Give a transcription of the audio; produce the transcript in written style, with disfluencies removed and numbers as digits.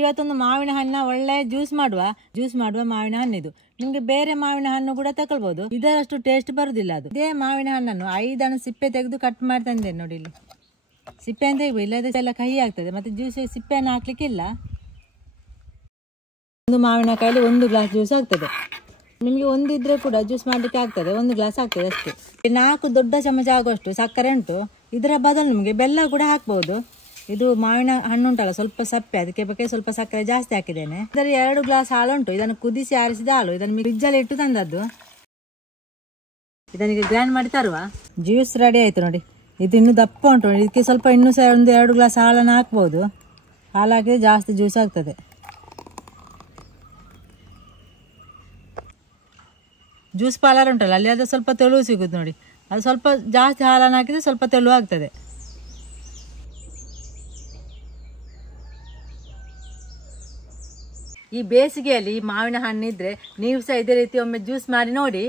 ಇವತ್ತೊಂದು ಮಾವಿನ ಹಣ್ಣ ಒಳ್ಳೆ ಜ್ಯೂಸ್ ಮಾಡುವ ಮಾವಿನ ಹಣ್ಣಿದು. ನಿಮ್ಗೆ ಬೇರೆ ಮಾವಿನ ಹಣ್ಣು ಕೂಡ ತಗೊಳ್ಬಹುದು, ಇದರಷ್ಟು ಟೇಸ್ಟ್ ಬರುದಿಲ್ಲ ಅದು. ಇದೇ ಮಾವಿನ ಹಣ್ಣನ್ನು 5 ಹಣ್ಣು ಸಿಪ್ಪೆ ತೆಗೆದು ಕಟ್ ಮಾಡಿ ತಂದೆ ನೋಡಿ. ಇಲ್ಲಿ ಸಿಪ್ಪೆಯನ್ನು ತೆಗಿಬೇಕು, ಇಲ್ಲದ್ರೆ ಎಲ್ಲ ಕಹಿ ಆಗ್ತದೆ. ಮತ್ತೆ ಜ್ಯೂಸ್ ಸಿಪ್ಪೆಯನ್ನು ಹಾಕ್ಲಿಕ್ಕಿಲ್ಲ. ಒಂದು ಮಾವಿನಕಾಯಲ್ಲಿ 1 ಗ್ಲಾಸ್ ಜ್ಯೂಸ್ ಆಗ್ತದೆ. ನಿಮಗೆ ಒಂದಿದ್ರೆ ಕೂಡ ಜ್ಯೂಸ್ ಮಾಡ್ಲಿಕ್ಕೆ ಆಗ್ತದೆ, 1 ಗ್ಲಾಸ್ ಆಗ್ತದೆ ಅಷ್ಟೇ. 4 ದೊಡ್ಡ ಚಮಚ ಆಗುವಷ್ಟು ಸಕ್ಕರೆ ಉಂಟು. ಇದರ ಬದಲು ನಿಮಗೆ ಬೆಲ್ಲ ಕೂಡ ಹಾಕ್ಬಹುದು. ಇದು ಮಾವಿನ ಹಣ್ಣು ಉಂಟಲ್ಲ ಸ್ವಲ್ಪ ಸಪ್ಪೆ, ಅದಕ್ಕೆ ಬಗ್ಗೆ ಸ್ವಲ್ಪ ಸಕ್ಕರೆ ಜಾಸ್ತಿ ಹಾಕಿದ್ದೇನೆ. ಇದರ 2 ಗ್ಲಾಸ್ ಹಾಲು ಉಂಟು, ಇದನ್ನು ಕುದಿಸಿ ಆರಿಸಿದ ಹಾಲು. ಇದನ್ನು ಫ್ರಿಡ್ಜ್ ಅಲ್ಲಿ ಇಟ್ಟು ತಂದದ್ದು. ಇದನಿಗೆ ಗ್ರೈಂಡ್ ಮಾಡಿ ತರುವ. ಜ್ಯೂಸ್ ರೆಡಿ ಆಯ್ತು ನೋಡಿ. ಇದು ಇನ್ನು ದಪ್ಪ ಉಂಟು, ಇದಕ್ಕೆ ಸ್ವಲ್ಪ ಇನ್ನೂ ಸಹ 1-2 ಗ್ಲಾಸ್ ಹಾಲನ್ನು ಹಾಕ್ಬಹುದು. ಹಾಲು ಹಾಕಿದ್ರೆ ಜಾಸ್ತಿ ಜ್ಯೂಸ್ ಆಗ್ತದೆ. ಜ್ಯೂಸ್ ಪಾರ್ಲರ್ ಉಂಟಲ್ಲ ಅಲ್ಲಿ ಅದು ಸ್ವಲ್ಪ ತೆಳು ಸಿಗುದು ನೋಡಿ. ಅದು ಸ್ವಲ್ಪ ಜಾಸ್ತಿ ಹಾಲನ್ನು ಹಾಕಿದ್ರೆ ಸ್ವಲ್ಪ ತೆಳು ಆಗ್ತದೆ. ಈ ಬೇಸಿಗೆಯಲ್ಲಿ ಮಾವಿನ ಹಣ್ಣು ಇದ್ರೆ ನೀವು ಸಹ ಇದೇ ರೀತಿ ಒಮ್ಮೆ ಜ್ಯೂಸ್ ಮಾಡಿ ನೋಡಿ.